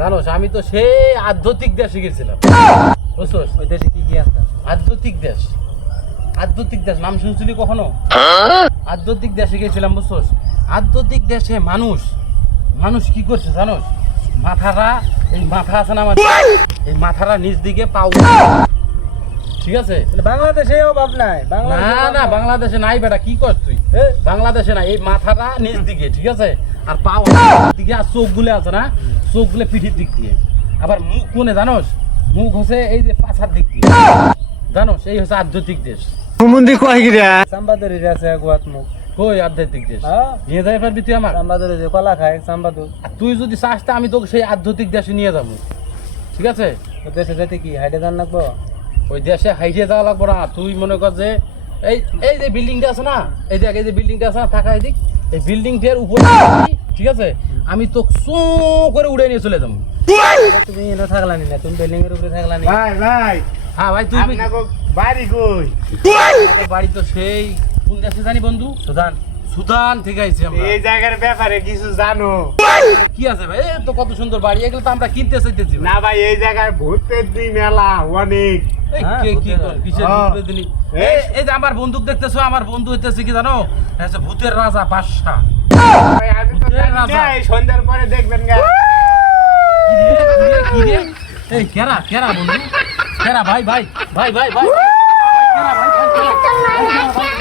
জানোস আমি তো সেই আধ্যাত্মিক দেশে গেছিলাম, বুঝছোস? ওই দেশে কি কি আছে? আধ্যাত্মিক দেশ, আধ্যাত্মিক দেশ নাম শুনছিলি কখনো? আধ্যাত্মিক দেশে গেছিলাম, বুঝছোস? আধ্যাত্মিক দেশে মানুষ মানুষ কি করছে জানোস? মাথাটা, এই মাথা আছে না আমাদের, এই মাথাটা নিচ দিকে পাও, ঠিক আছে? বাংলাদেশে অভাব নাই, না না বাংলাদেশে নাই বেটা, কি কর তুই? বাংলাদেশে নাই, এই মাথাটা নিচ দিকে, ঠিক আছে? আর পাও দিকে, আর চোখ গুলো আছে না, চোখ গুলো পিঠির দিক দিয়ে, আবার মুখ কোনে জানোস? মুখ হচ্ছে এই যে পাছার দিক দিয়ে, জানোস? এই হচ্ছে আধ্যাত্মিক দেশ। হুমুন্দি কয় গিরা চাম্বাদুরি আছে গোয়াত মুখ। কই আধ্যাত্মিক দেশ? হ্যাঁ নিয়ে যাই পারবি তুই আমার? চাম্বাদুরি যে কলা খায় চাম্বাদুর। আর তুই যদি চাস তা আমি তোকে সেই আধ্যাত্মিক দেশে নিয়ে যাবো, ঠিক আছে? ওই দেশে যেতে কি হাইটে যান লাগবো? ওই দেশে হাইটে যাওয়া লাগবো না, তুই মনে কর যে এই এই যে বিল্ডিংটা আছে না, এই দেখ এই যে বিল্ডিংটা আছে না, থাকা এদিক, এই বিল্ডিংটার উপরে, ঠিক আছে? আমি তো সো করে উড়ে নিয়ে চলে যাবো। তুমি এনে থাকলানি না, তুমি বিল্ডিং এর উপরে থাকলানি। ভাই ভাই হ্যাঁ ভাই, তুই আপনাকে বাড়ি কই? আমাদের বাড়ি তো সেই কোন দেশে জানি বন্ধু? সুদান। সুদান থেকে আইছি আমরা। এই জায়গার ব্যাপারে কিছু জানো? কি আছে ভাই, এই তো কত সুন্দর বাড়ি, এগুলো তো আমরা কিনতে চাইতেছি ভাই। না ভাই, এই জায়গায় ভূতের দিন মেলা অনেক। এই হ্যাঁ, কে কি ভূতের কর, কিসের হ্যাঁ। ভূতের দিনই? এই যে আমার বন্দুক দেখতেছো, আমার বন্ধু হইতেছে কি জানো? হচ্ছে ভূতের রাজা বাদশা। ভাই আমি তো ভূতের জানি রাজা। না, এই সন্ধ্যার পরে দেখবেন গা। কি রে? এই কেরা কেরা বন্ধু, কেরা ভাই ভাই ভাই ভাই ভাই, কেরা ভাই, কেরা ভাই,